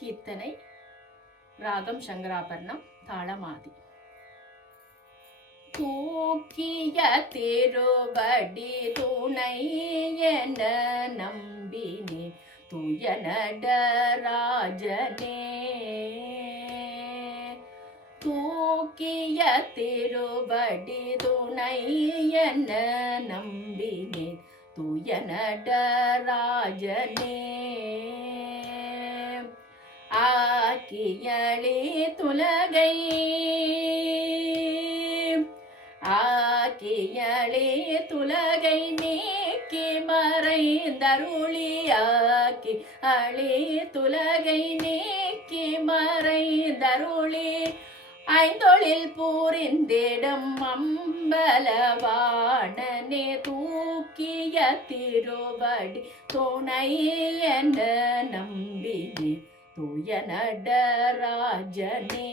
கீர்த்தனை ராகம் சங்கராபரணம் தாளமாதி. தூக்கிய திருவடி துணை என நம்பினே தூய நடராஜனே. தூக்கிய திருவடி துணை என நம்பினே தூய நடராஜனே. ஆக்கியளி துலகை ஆக்கியளி துலகை நீக்கி மறைந்தருளியாக்கி அளி துலகை நீக்கி மறைந்தருளி ஐந்தொழில் பூரிந்திடும் அம்பலவாணனே. தூக்கிய திருவடி துணை என நம்பினே தூய நடராஜனே.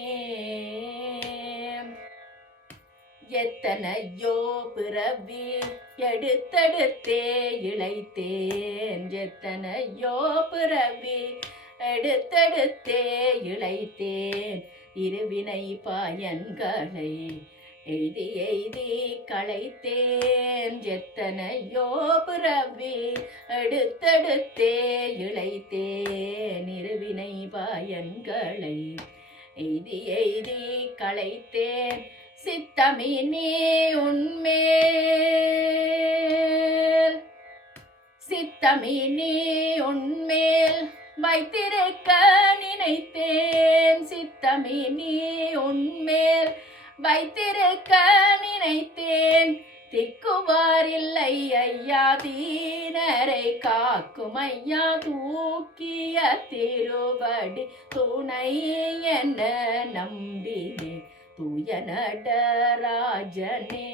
எத்தனையோ பிறவி எடுத்தெடுத்தே இளைத்தேன், எத்தனையோ பிறவி எடுத்தெடுத்தே இளைத்தேன், இருவினை பயன்களை எய்தி எய்தி களைத்தேன். எத்தனையோ பிறவி எடுத்தெடுத்தே இளைத்தேன், இருவினை பயன்களை எய்தி எய்தி களைத்தேன். சித்தமினே உன்மேல் சித்தமினே உன்மேல் வைத்திருக்க நினைத்தேன், சித்தமினே உன்மேல் வைத்திருக்க நினைத்தேன். திக்குவாரில்லை ஐயா தீனரை காக்கும் ஐயா. தூக்கிய திருவடி துணை என நம்பினே தூய நடராஜனே.